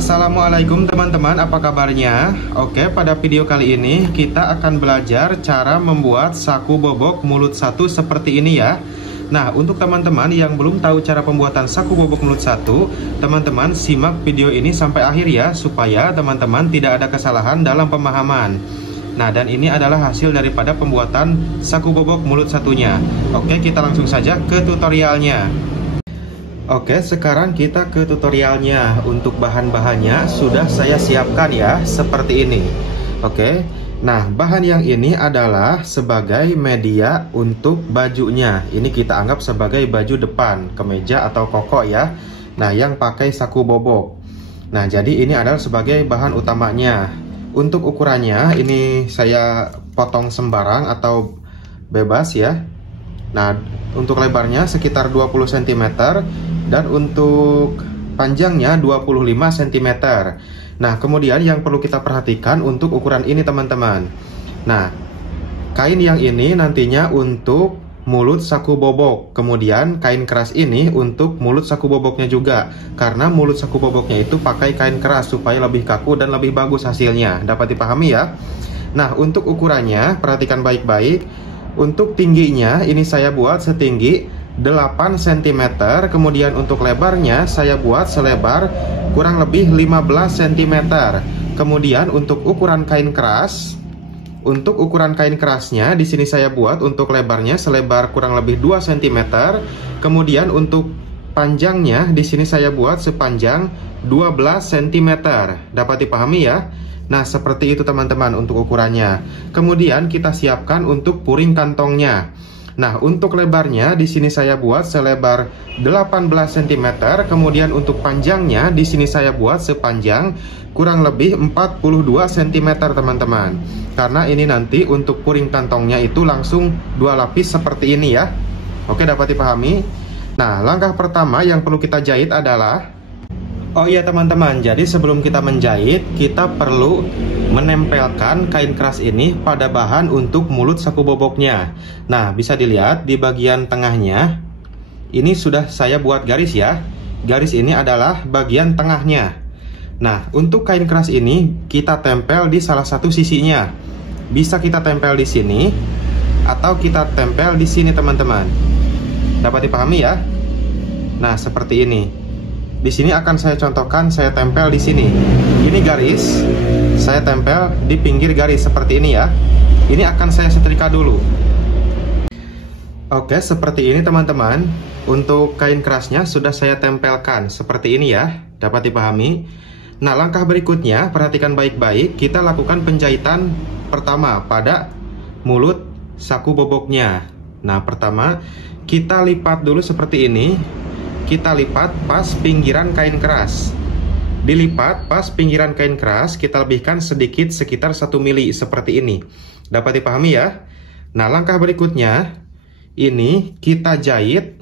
Assalamualaikum teman-teman, apa kabarnya? Oke, pada video kali ini kita akan belajar cara membuat saku bobok mulut satu seperti ini ya. Nah, untuk teman-teman yang belum tahu cara pembuatan saku bobok mulut satu, teman-teman simak video ini sampai akhir ya, supaya teman-teman tidak ada kesalahan dalam pemahaman. Nah, dan ini adalah hasil daripada pembuatan saku bobok mulut satunya. Oke, kita langsung saja ke tutorialnya. Oke, sekarang kita ke tutorialnya. Untuk bahan-bahannya sudah saya siapkan ya, seperti ini. Oke, nah bahan yang ini adalah sebagai media untuk bajunya. Ini kita anggap sebagai baju depan, kemeja atau koko ya. Nah, yang pakai saku bobok. Nah, jadi ini adalah sebagai bahan utamanya. Untuk ukurannya, ini saya potong sembarang atau bebas ya. Nah, untuk lebarnya sekitar 20 cm. Dan untuk panjangnya 25 cm. Nah, kemudian yang perlu kita perhatikan untuk ukuran ini teman-teman. Nah, kain yang ini nantinya untuk mulut saku bobok. Kemudian kain keras ini untuk mulut saku boboknya juga. Karena mulut saku boboknya itu pakai kain keras supaya lebih kaku dan lebih bagus hasilnya. Dapat dipahami ya? Nah, untuk ukurannya perhatikan baik-baik. Untuk tingginya ini saya buat setinggi 8 cm, kemudian untuk lebarnya saya buat selebar kurang lebih 15 cm. Kemudian untuk ukuran kain keras, untuk ukuran kain kerasnya di sini saya buat untuk lebarnya selebar kurang lebih 2 cm. Kemudian untuk panjangnya di sini saya buat sepanjang 12 cm. Dapat dipahami ya? Nah, seperti itu teman-teman untuk ukurannya. Kemudian kita siapkan untuk puring kantongnya. Nah, untuk lebarnya di sini saya buat selebar 18 cm, kemudian untuk panjangnya di sini saya buat sepanjang kurang lebih 42 cm teman-teman. Karena ini nanti untuk puring kantongnya itu langsung 2 lapis seperti ini ya. Oke, dapat dipahami? Nah, langkah pertama yang perlu kita jahit adalah, oh iya teman-teman, jadi sebelum kita menjahit, kita perlu menempelkan kain keras ini pada bahan untuk mulut saku boboknya. Nah, bisa dilihat di bagian tengahnya, ini sudah saya buat garis ya. Garis ini adalah bagian tengahnya. Nah, untuk kain keras ini kita tempel di salah satu sisinya. Bisa kita tempel di sini, atau kita tempel di sini teman-teman. Dapat dipahami ya? Nah, seperti ini. Di sini akan saya contohkan, saya tempel di sini. Ini garis, saya tempel di pinggir garis seperti ini ya. Ini akan saya setrika dulu. Oke, seperti ini teman-teman. Untuk kain kerasnya sudah saya tempelkan seperti ini ya. Dapat dipahami? Nah, langkah berikutnya perhatikan baik-baik. Kita lakukan penjahitan pertama pada mulut saku boboknya. Nah, pertama kita lipat dulu seperti ini. Kita lipat pas pinggiran kain keras. Dilipat pas pinggiran kain keras, kita lebihkan sedikit sekitar 1 mili seperti ini. Dapat dipahami ya? Nah, langkah berikutnya ini kita jahit.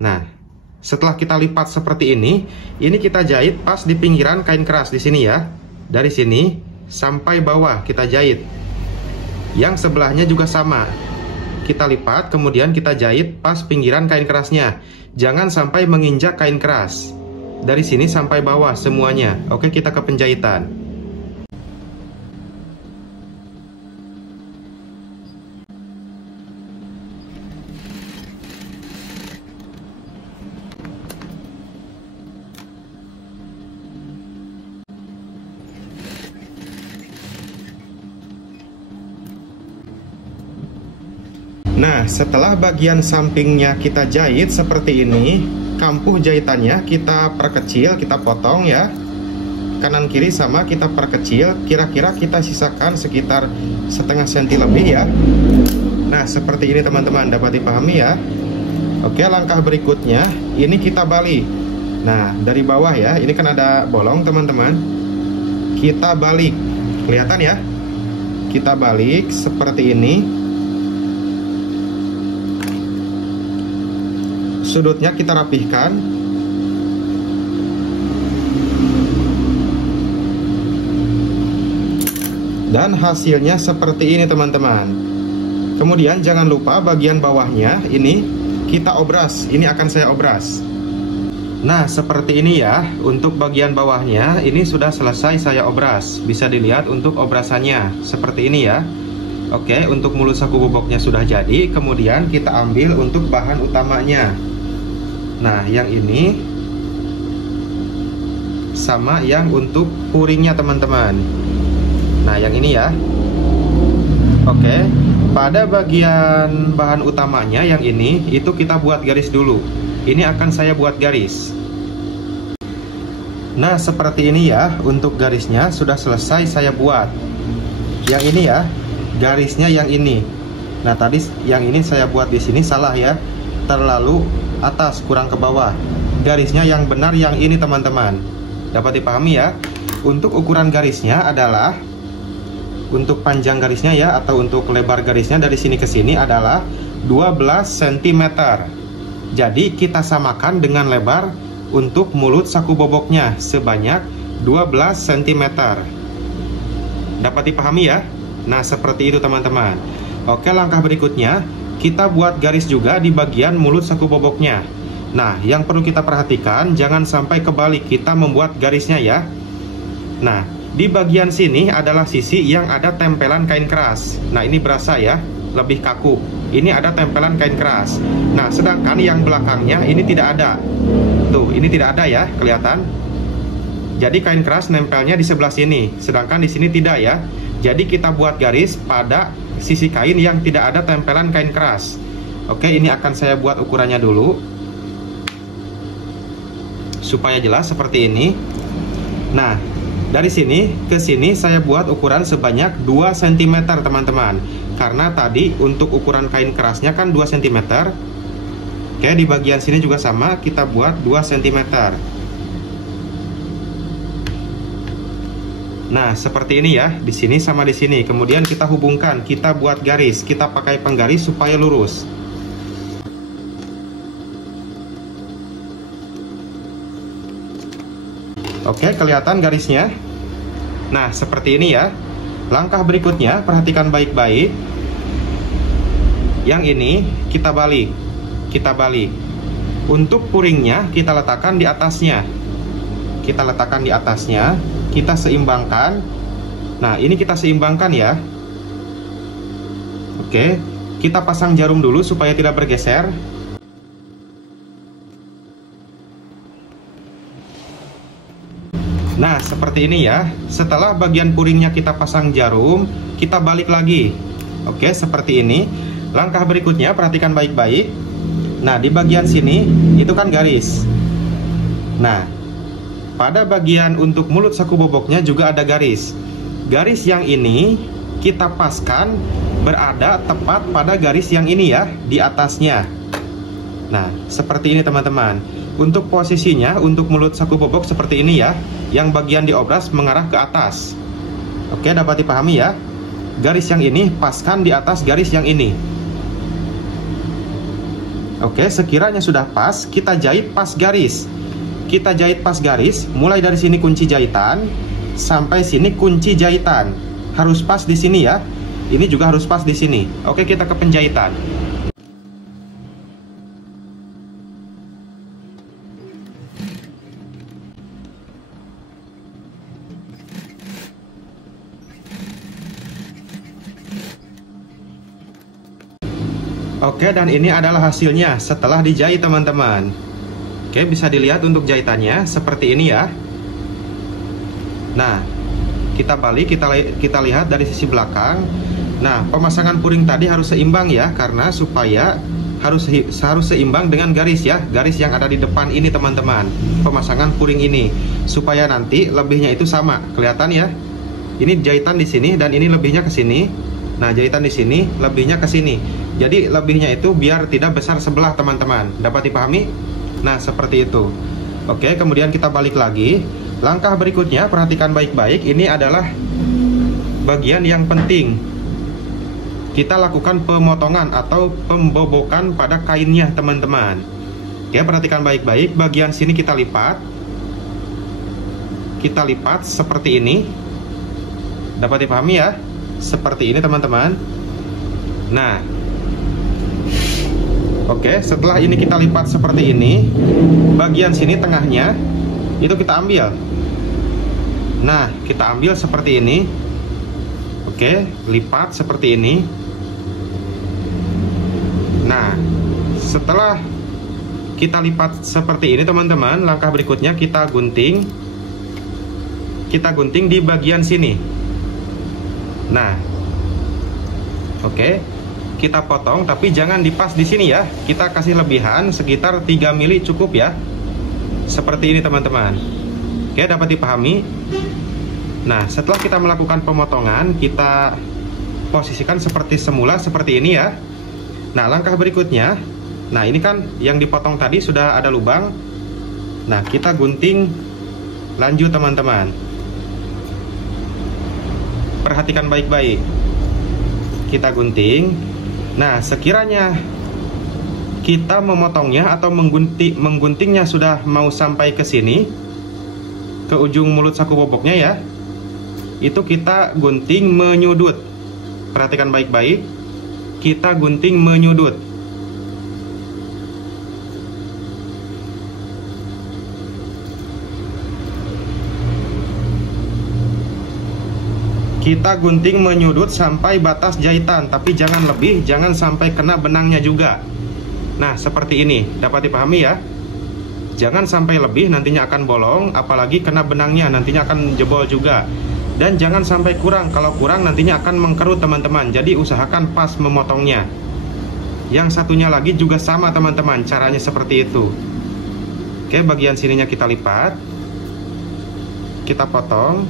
Nah, setelah kita lipat seperti ini kita jahit pas di pinggiran kain keras di sini ya. Dari sini sampai bawah kita jahit. Yang sebelahnya juga sama. Kita lipat, kemudian kita jahit pas pinggiran kain kerasnya. Jangan sampai menginjak kain keras. Dari sini sampai bawah semuanya. Oke, kita ke penjahitan. Nah, setelah bagian sampingnya kita jahit seperti ini, kampuh jahitannya kita perkecil, kita potong ya. Kanan kiri sama kita perkecil, kira-kira kita sisakan sekitar setengah senti lebih ya. Nah, seperti ini teman-teman, dapat dipahami ya. Oke, langkah berikutnya ini kita balik. Nah, dari bawah ya, ini kan ada bolong teman-teman. Kita balik, kelihatan ya. Kita balik seperti ini. Sudutnya kita rapihkan. Dan hasilnya seperti ini teman-teman. Kemudian jangan lupa bagian bawahnya ini kita obras. Ini akan saya obras. Nah, seperti ini ya. Untuk bagian bawahnya ini sudah selesai saya obras. Bisa dilihat untuk obrasannya seperti ini ya. Oke, untuk mulut saku boboknya sudah jadi. Kemudian kita ambil untuk bahan utamanya. Nah, yang ini sama yang untuk puringnya teman-teman. Nah, yang ini ya. Oke, pada bagian bahan utamanya yang ini, itu kita buat garis dulu. Ini akan saya buat garis. Nah, seperti ini ya. Untuk garisnya sudah selesai saya buat. Yang ini ya, garisnya yang ini. Nah, tadi yang ini saya buat di sini salah ya. Terlalu atas, kurang ke bawah. Garisnya yang benar yang ini teman-teman. Dapat dipahami ya. Untuk ukuran garisnya adalah, untuk panjang garisnya ya, atau untuk lebar garisnya dari sini ke sini adalah 12 cm. Jadi kita samakan dengan lebar untuk mulut saku boboknya sebanyak 12 cm. Dapat dipahami ya? Nah, seperti itu teman-teman. Oke, langkah berikutnya kita buat garis juga di bagian mulut saku boboknya. Nah, yang perlu kita perhatikan jangan sampai kebalik kita membuat garisnya ya. Nah, di bagian sini adalah sisi yang ada tempelan kain keras. Nah, ini berasa ya, lebih kaku. Ini ada tempelan kain keras. Nah, sedangkan yang belakangnya ini tidak ada. Tuh, ini tidak ada ya, kelihatan. Jadi kain keras nempelnya di sebelah sini, sedangkan di sini tidak ya. Jadi kita buat garis pada sisi kain yang tidak ada tempelan kain keras. Oke, ini akan saya buat ukurannya dulu supaya jelas seperti ini. Nah, dari sini ke sini saya buat ukuran sebanyak 2 cm teman-teman. Karena tadi untuk ukuran kain kerasnya kan 2 cm. Oke, di bagian sini juga sama, kita buat 2 cm. Nah, seperti ini ya, di sini sama di sini. Kemudian kita hubungkan, kita buat garis, kita pakai penggaris supaya lurus. Oke, kelihatan garisnya. Nah, seperti ini ya. Langkah berikutnya, perhatikan baik-baik. Yang ini kita balik. Kita balik. Untuk puringnya kita letakkan di atasnya. Kita letakkan di atasnya. Kita seimbangkan. Nah, ini kita seimbangkan ya. Oke, kita pasang jarum dulu supaya tidak bergeser. Nah, seperti ini ya. Setelah bagian puringnya kita pasang jarum, kita balik lagi. Oke, seperti ini. Langkah berikutnya, perhatikan baik-baik. Nah, di bagian sini, itu kan garis. Nah, pada bagian untuk mulut saku boboknya juga ada garis. Garis yang ini, kita paskan berada tepat pada garis yang ini ya, di atasnya. Nah, seperti ini teman-teman. Untuk posisinya, untuk mulut saku bobok seperti ini ya, yang bagian diobras mengarah ke atas. Oke, dapat dipahami ya. Garis yang ini paskan di atas garis yang ini. Oke, sekiranya sudah pas, kita jahit pas garis. Kita jahit pas garis, mulai dari sini kunci jahitan sampai sini kunci jahitan. Harus pas di sini ya. Ini juga harus pas di sini. Oke, kita ke penjahitan. Oke, dan ini adalah hasilnya setelah dijahit teman-teman. Oke, bisa dilihat untuk jahitannya seperti ini ya. Nah, kita balik, kita lihat dari sisi belakang. Nah, pemasangan puring tadi harus seimbang ya, karena supaya harus seimbang dengan garis ya, garis yang ada di depan ini teman-teman. Pemasangan puring ini supaya nanti lebihnya itu sama, kelihatan ya. Ini jahitan di sini dan ini lebihnya ke sini. Nah, jahitan di sini, lebihnya ke sini. Jadi lebihnya itu biar tidak besar sebelah teman-teman. Dapat dipahami? Nah, seperti itu. Oke, kemudian kita balik lagi. Langkah berikutnya, perhatikan baik-baik. Ini adalah bagian yang penting. Kita lakukan pemotongan atau pembobokan pada kainnya teman-teman. Oke, perhatikan baik-baik. Bagian sini kita lipat. Kita lipat seperti ini. Dapat dipahami ya? Seperti ini teman-teman. Nah, Oke, setelah ini kita lipat seperti ini, bagian sini tengahnya itu kita ambil. Nah, kita ambil seperti ini. Oke, lipat seperti ini. Nah, setelah kita lipat seperti ini teman-teman, langkah berikutnya kita gunting. Kita gunting di bagian sini. Nah, oke, kita potong, tapi jangan dipas di sini ya. Kita kasih lebihan sekitar 3 mili cukup ya. Seperti ini teman-teman. Oke, dapat dipahami. Nah, setelah kita melakukan pemotongan, kita posisikan seperti semula, seperti ini ya. Nah, langkah berikutnya, nah ini kan yang dipotong tadi sudah ada lubang. Nah, kita gunting lanjut teman-teman. Perhatikan baik-baik. Kita gunting. Nah, sekiranya kita memotongnya atau mengguntingnya sudah mau sampai ke sini, ke ujung mulut saku boboknya ya, itu kita gunting menyudut. Perhatikan baik-baik. Kita gunting menyudut. Kita gunting menyudut sampai batas jahitan, tapi jangan lebih, jangan sampai kena benangnya juga. Nah, seperti ini, dapat dipahami ya. Jangan sampai lebih, nantinya akan bolong, apalagi kena benangnya, nantinya akan jebol juga. Dan jangan sampai kurang, kalau kurang nantinya akan mengkerut teman-teman. Jadi usahakan pas memotongnya. Yang satunya lagi juga sama teman-teman, caranya seperti itu. Oke, bagian sininya kita lipat. Kita potong.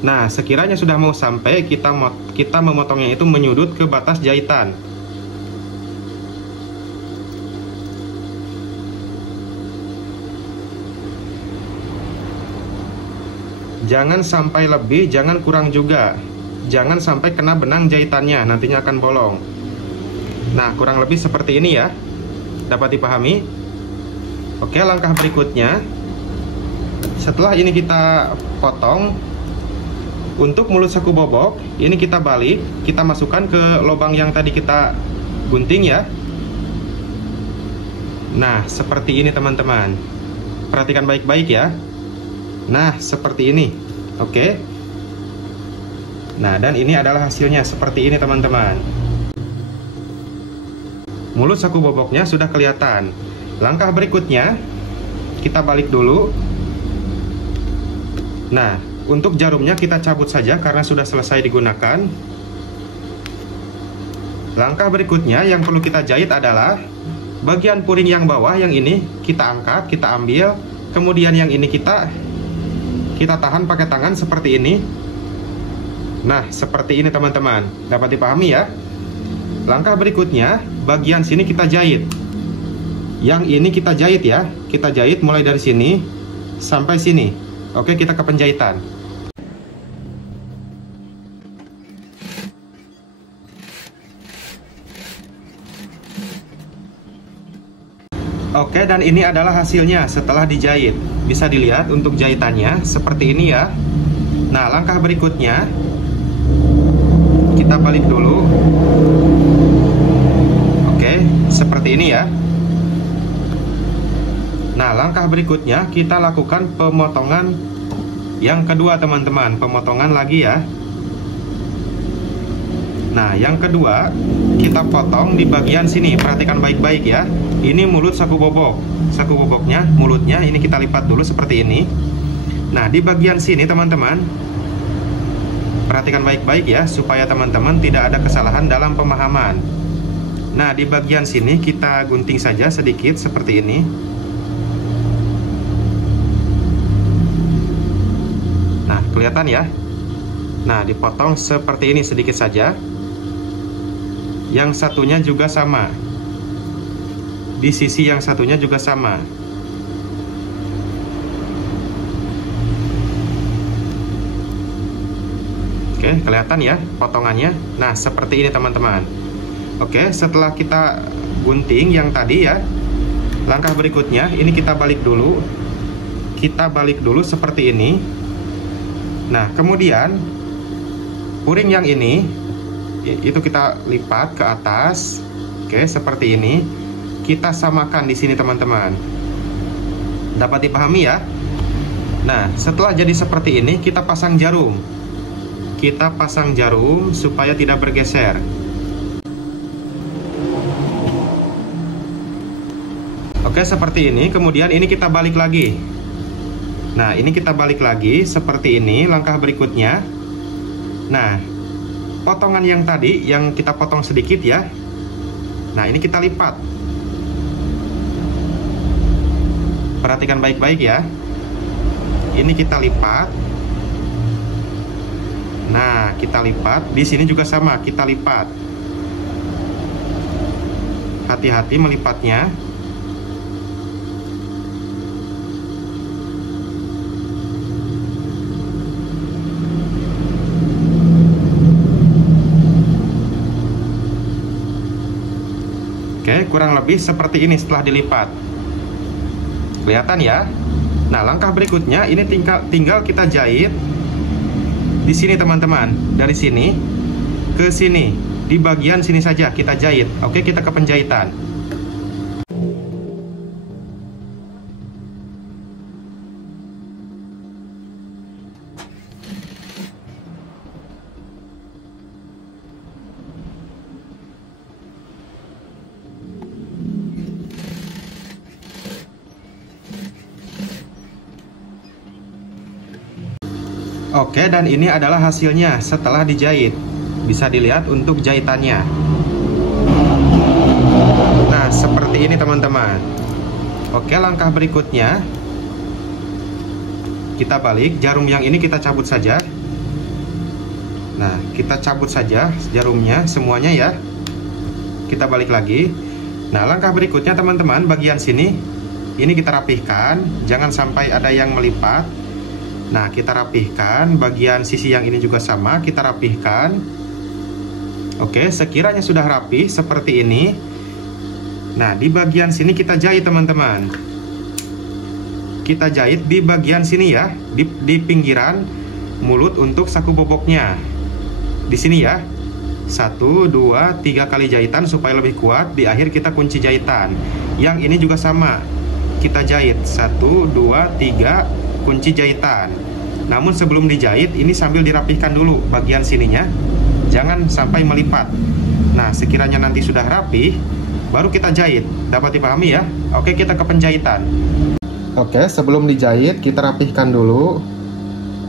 Nah, sekiranya sudah mau sampai, kita memotongnya itu menyudut ke batas jahitan. Jangan sampai lebih, jangan kurang juga. Jangan sampai kena benang jahitannya, nantinya akan bolong. Nah, kurang lebih seperti ini ya. Dapat dipahami? Oke, langkah berikutnya, setelah ini kita potong, untuk mulut saku bobok, ini kita balik, kita masukkan ke lubang yang tadi kita gunting ya. Nah, seperti ini teman-teman. Perhatikan baik-baik ya. Nah, seperti ini. Oke. Nah, dan ini adalah hasilnya seperti ini teman-teman. Mulut saku boboknya sudah kelihatan. Langkah berikutnya, kita balik dulu. Nah, untuk jarumnya kita cabut saja karena sudah selesai digunakan. Langkah berikutnya yang perlu kita jahit adalah bagian puring yang bawah, yang ini kita angkat, kita ambil. Kemudian yang ini kita tahan pakai tangan seperti ini. Nah, seperti ini teman-teman. Dapat dipahami ya. Langkah berikutnya, bagian sini kita jahit. Yang ini kita jahit ya. Kita jahit mulai dari sini sampai sini. Oke, kita ke penjahitan. Oke, dan ini adalah hasilnya setelah dijahit. Bisa dilihat untuk jahitannya seperti ini ya. Nah, langkah berikutnya kita balik dulu. Oke, seperti ini ya. Nah, langkah berikutnya kita lakukan pemotongan yang kedua teman-teman. Pemotongan lagi ya. Nah, yang kedua kita potong di bagian sini. Perhatikan baik-baik ya. Ini mulut saku bobok. Saku boboknya, mulutnya ini kita lipat dulu seperti ini. Nah, di bagian sini teman-teman, perhatikan baik-baik ya, supaya teman-teman tidak ada kesalahan dalam pemahaman. Nah, di bagian sini kita gunting saja sedikit seperti ini. Nah, kelihatan ya. Nah, dipotong seperti ini sedikit saja. Yang satunya juga sama. Di sisi yang satunya juga sama. Oke, kelihatan ya potongannya. Nah, seperti ini teman-teman. Oke, setelah kita gunting yang tadi ya, langkah berikutnya ini kita balik dulu. Kita balik dulu seperti ini. Nah, kemudian puring yang ini itu kita lipat ke atas. Oke, seperti ini. Kita samakan di sini teman-teman. Dapat dipahami ya? Nah, setelah jadi seperti ini, kita pasang jarum. Kita pasang jarum supaya tidak bergeser. Oke, seperti ini. Kemudian ini kita balik lagi. Nah, ini kita balik lagi seperti ini. Langkah berikutnya. Nah, potongan yang tadi yang kita potong sedikit ya. Nah, ini kita lipat. Perhatikan baik-baik ya. Ini kita lipat. Nah, kita lipat. Di sini juga sama, kita lipat. Hati-hati melipatnya. Oke, kurang lebih seperti ini setelah dilipat. Kelihatan ya? Nah, langkah berikutnya ini tinggal kita jahit di sini teman-teman. Dari sini ke sini, di bagian sini saja kita jahit. Oke, kita ke penjahitan. Oke, dan ini adalah hasilnya setelah dijahit. Bisa dilihat untuk jahitannya. Nah, seperti ini teman-teman. Oke, langkah berikutnya kita balik. Jarum yang ini kita cabut saja. Nah, kita cabut saja jarumnya semuanya ya. Kita balik lagi. Nah, langkah berikutnya teman-teman, bagian sini ini kita rapihkan. Jangan sampai ada yang melipat. Nah, kita rapihkan. Bagian sisi yang ini juga sama, kita rapihkan. Oke, sekiranya sudah rapih seperti ini. Nah, di bagian sini kita jahit teman-teman. Kita jahit di bagian sini ya, di pinggiran mulut untuk saku boboknya. Di sini ya. 1, 2, 3 kali jahitan supaya lebih kuat. Di akhir kita kunci jahitan. Yang ini juga sama. Kita jahit 1, 2, 3 kunci jahitan. Namun sebelum dijahit ini sambil dirapihkan dulu bagian sininya. Jangan sampai melipat. Nah, sekiranya nanti sudah rapih baru kita jahit. Dapat dipahami ya? Oke, kita ke penjahitan. Oke, sebelum dijahit kita rapihkan dulu.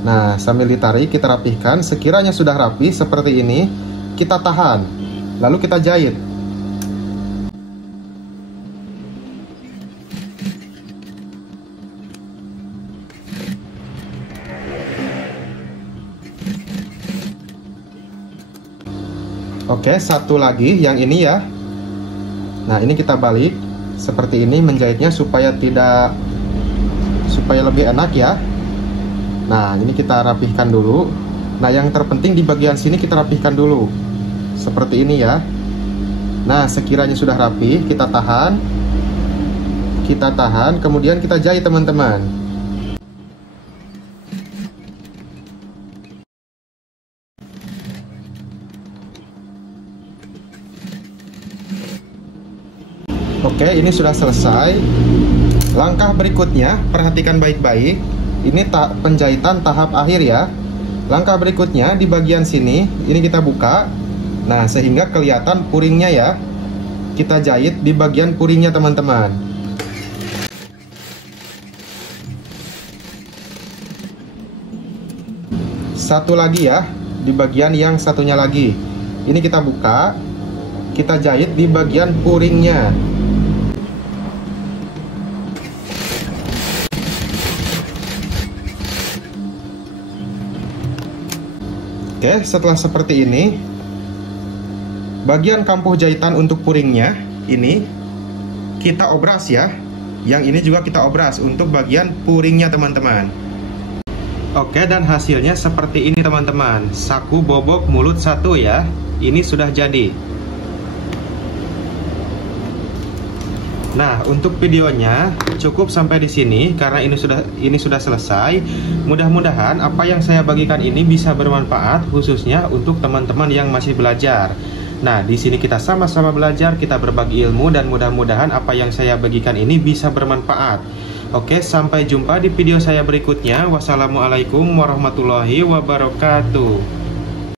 Nah, sambil ditarik kita rapihkan. Sekiranya sudah rapi seperti ini, kita tahan. Lalu kita jahit. Oke, satu lagi yang ini ya. Nah, ini kita balik seperti ini menjahitnya supaya lebih enak ya. Nah, ini kita rapihkan dulu. Nah, yang terpenting di bagian sini kita rapihkan dulu. Seperti ini ya. Nah, sekiranya sudah rapi, kita tahan. Kita tahan, kemudian kita jahit teman-teman. Oke, ini sudah selesai. Langkah berikutnya, perhatikan baik-baik. Ini penjahitan tahap akhir ya. Langkah berikutnya di bagian sini, ini kita buka. Nah, sehingga kelihatan puringnya ya. Kita jahit di bagian puringnya teman-teman. Satu lagi ya, di bagian yang satunya lagi. Ini kita buka. Kita jahit di bagian puringnya. Oke, setelah seperti ini, bagian kampuh jahitan untuk puringnya ini kita obras ya. Yang ini juga kita obras untuk bagian puringnya teman-teman. Oke, dan hasilnya seperti ini teman-teman. Saku bobok mulut 1 ya. Ini sudah jadi. Nah, untuk videonya cukup sampai di sini karena ini sudah selesai. Mudah-mudahan apa yang saya bagikan ini bisa bermanfaat khususnya untuk teman-teman yang masih belajar. Nah, di sini kita sama-sama belajar, kita berbagi ilmu dan mudah-mudahan apa yang saya bagikan ini bisa bermanfaat. Oke, sampai jumpa di video saya berikutnya. Wassalamualaikum warahmatullahi wabarakatuh.